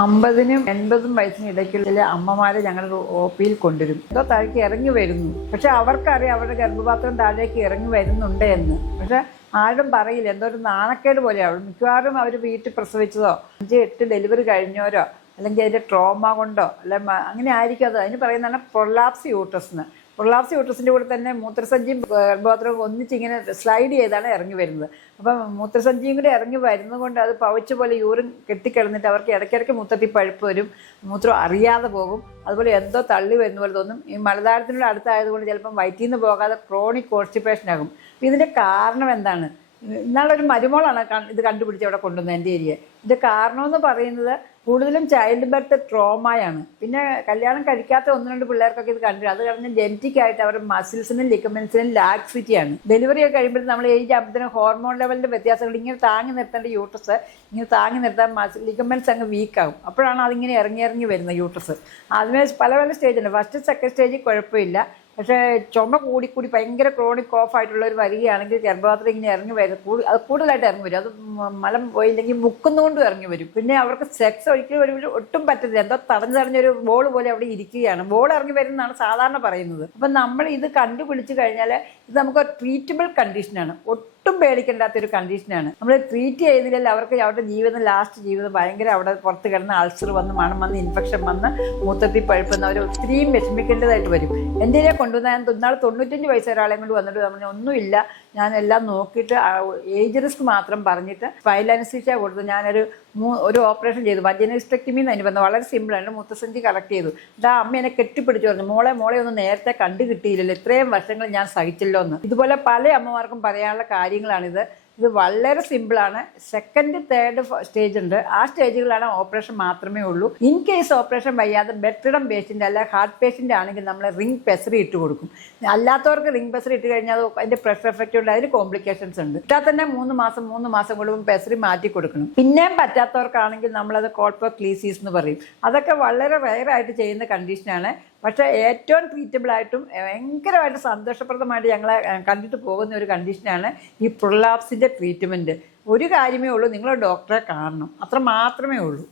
50-നും 80-ഉം വയസ്സിന് ഇടയ്ക്കുള്ള അമ്മമാരെ ഞങ്ങളുടെ OP-യിൽ കൊണ്ടുവരും. എന്തോ താഴേക്ക് ഇറങ്ങി വരുന്നു. പക്ഷെ അവർക്കറിയാം അവരുടെ ഗർഭപാത്രം താഴേക്ക് ഇറങ്ങി വരുന്നുണ്ട് എന്ന്. പക്ഷെ ആരും പറയില്ല. എന്തോ ഒരു നാണക്കേട് പോലെയാവും. മിക്കവാറും അവർ വീട്ടിൽ പ്രസവിച്ചതോ 5-8 ഡെലിവറി കഴിഞ്ഞവരോ അല്ലെങ്കിൽ അതിൻ്റെ ട്രോമ കൊണ്ടോ അല്ല അങ്ങനെ ആയിരിക്കും. അത് അതിന് പറയുന്നതാണ് പ്രൊലാപ്സ് യൂട്രസ് എന്ന്. പ്രൊലാപ്സ് യൂട്രസിൻ്റെ കൂടെ തന്നെ മൂത്രസഞ്ചിയും ഗർഭപാത്രവും ഒന്നിച്ചിങ്ങനെ സ്ലൈഡ് ചെയ്താണ് ഇറങ്ങി വരുന്നത്. അപ്പം മൂത്രസഞ്ചിയും കൂടി ഇറങ്ങി വരുന്നത് കൊണ്ട് അത് പൗച്ച് പോലെ യൂറിൻ കെട്ടിക്കിടന്നിട്ട് അവർക്ക് ഇടയ്ക്കിടയ്ക്ക് മൂത്രത്തിൽ പഴുപ്പ് വരും, മൂത്രം അറിയാതെ പോകും. അതുപോലെ എന്തോ തള്ളി വരുന്ന പോലെ തോന്നും. ഈ മലദ്വാരത്തിനോട് അടുത്തായതുകൊണ്ട് ചിലപ്പം വയറ്റിൽ നിന്ന് പോകാതെ ക്രോണിക് കോൺസ്റ്റിപ്പേഷൻ ആകും. ഇതിൻ്റെ കാരണം എന്താണ്? ഇന്നാളൊരു മരുമോളാണ് ഇത് കണ്ടുപിടിച്ച് അവിടെ കൊണ്ടുവന്നത് എൻ്റെ ഏരിയ. ഇതിൻ്റെ കാരണമെന്ന് പറയുന്നത് കൂടുതലും ചൈൽഡ് ബർത്ത് ട്രോമയാണ്. പിന്നെ കല്യാണം കഴിക്കാത്ത 1-2 പിള്ളേർക്കൊക്കെ ഇത് കണ്ടു. അത് കഴിഞ്ഞ് ജനറ്റിക് ആയിട്ട് അവരുടെ മസിൽസിനും ലിഗമെന്റ്സിനും ലാക്സിറ്റിയാണ്. ഡെലിവറി ഒക്കെ കഴിയുമ്പോൾ നമ്മൾ ഏജ് ആകുമ്പോഴത്തേനും ഹോർമോൺ ലെവലിൻ്റെ വ്യത്യാസങ്ങൾ ഇങ്ങനെ താങ്ങി നിർത്തേണ്ട യൂട്രസ് ഇങ്ങനെ താങ്ങി നിർത്താൻ ലിഗമെന്റ്സ് അങ്ങ് വീക്കാകും. അപ്പോഴാണ് അതിങ്ങനെ ഇറങ്ങി വരുന്ന യൂട്രസ്. അതിന് പല പല സ്റ്റേജുണ്ട്. ഫസ്റ്റ് സെക്കൻഡ് സ്റ്റേജിൽ കുഴപ്പമില്ല. പക്ഷേ ചുമ കൂടിക്കൂടി ഭയങ്കര ക്രോണിക് ഓഫ് ആയിട്ടുള്ളവർ വരികയാണെങ്കിൽ ഗർഭപാത്രം ഇങ്ങനെ ഇറങ്ങി വരും. അത് കൂടുതലായിട്ട് ഇറങ്ങി വരും. അത് മലം പോയില്ലെങ്കിൽ മുക്കുന്നുകൊണ്ടും ഇറങ്ങി വരും. പിന്നെ അവർക്ക് സെക്സ് ഒരിക്കലും ഒട്ടും പറ്റത്തില്ല. എന്തോ തടഞ്ഞൊരു ബോൾ പോലെ അവിടെ ഇരിക്കുകയാണ്. ബോൾ ഇറങ്ങി വരുന്നതാണ് സാധാരണ പറയുന്നത്. അപ്പം നമ്മൾ ഇത് കണ്ടുപിടിച്ച് കഴിഞ്ഞാൽ ഇത് നമുക്ക് ട്രീറ്റബിൾ കണ്ടീഷനാണ്. ഒട്ടും പേടിക്കേണ്ടാത്തൊരു കണ്ടീഷനാണ്. നമ്മൾ ട്രീറ്റ് ചെയ്യുന്നില്ല അവർക്ക് അവരുടെ ജീവിതം ലാസ്റ്റ് ജീവിതം ഭയങ്കര അവിടെ പുറത്ത് കിടന്ന് അൾസർ വന്ന് മണം വന്ന് ഇൻഫെക്ഷൻ വന്ന് മൂത്രത്തിൽ പഴുപ്പെന്ന് അവർ ഒത്തിരിയും വിഷമിക്കേണ്ടതായിട്ട് വരും. എൻ്റെ കൊണ്ടുവന്ന ഞാൻ ഇന്നാൾ 95 വയസ്സ് ഒരാളെ കൊണ്ട് വന്നിട്ട് പറഞ്ഞു ഒന്നുമില്ല, ഞാനെല്ലാം നോക്കിയിട്ട് ഏജ് റിസ്ക് മാത്രം പറഞ്ഞിട്ട് സ്പൈനൽ അനസ്തീഷ്യ കൊടുത്തു. ഒരു ഓപ്പറേഷൻ ചെയ്തു. വജനോസ്റ്റക്ടമി എന്ന് അതിന് വളരെ സിമ്പിളാണ്. മൂത്രസഞ്ചി കളക്ട് ചെയ്തു. ആ അമ്മ എന്നെ കെട്ടിപ്പിടിച്ചു പറഞ്ഞു, മോളെ ഒന്ന് നേരത്തെ കണ്ടു കിട്ടിയില്ലല്ലോ, ഇത്രയും വർഷങ്ങൾ ഞാൻ സഹിച്ചല്ലോ എന്ന്. ഇതുപോലെ പല അമ്മമാർക്കും പറയാനുള്ള കാര്യങ്ങളാണിത്. ഇത് വളരെ സിമ്പിളാണ്. സെക്കൻഡ് തേർഡ് സ്റ്റേജ് ഉണ്ട്. ആ സ്റ്റേജുകളാണ് ഓപ്പറേഷൻ മാത്രമേ ഉള്ളൂ. ഇൻ കേസ് ഓപ്പറേഷൻ വയ്യാതെ ബെഡ് പേഷ്യൻ്റ് അല്ല ഹാർട്ട് പേഷ്യൻ്റ് ആണെങ്കിൽ നമ്മൾ റിംഗ് പെസറി ഇട്ട് കൊടുക്കും. അല്ലാത്തവർക്ക് റിംഗ് പെസറി ഇട്ട് കഴിഞ്ഞാൽ അതിൻ്റെ പ്രഷർ എഫക്റ്റ് ഉണ്ട്, അതിന് കോംപ്ലിക്കേഷൻസ് ഉണ്ട്. ഇട്ടാൽ തന്നെ 3 മാസം കൂടുമ്പോൾ പെസറി മാറ്റി കൊടുക്കണം. പിന്നെയും പറ്റാത്തവർക്കാണെങ്കിൽ നമ്മളത് കോൾപോക്ലീസിസ് എന്ന് പറയും. അതൊക്കെ വളരെ റെയറായിട്ട് ചെയ്യുന്ന കണ്ടീഷനാണ്. പക്ഷേ ഏറ്റവും ട്രീറ്റബിളായിട്ടും ഭയങ്കരമായിട്ട് സന്തോഷപ്രദമായിട്ട് ഞങ്ങളെ കണ്ടിട്ട് പോകുന്ന ഒരു കണ്ടീഷനാണ് ഈ പ്രൊലാപ്സിൻ്റെ ട്രീറ്റ്മെൻറ്റ്. ഒരു കാര്യമേ ഉള്ളൂ, നിങ്ങൾ ഡോക്ടറെ കാണണം, അത്ര മാത്രമേ ഉള്ളൂ.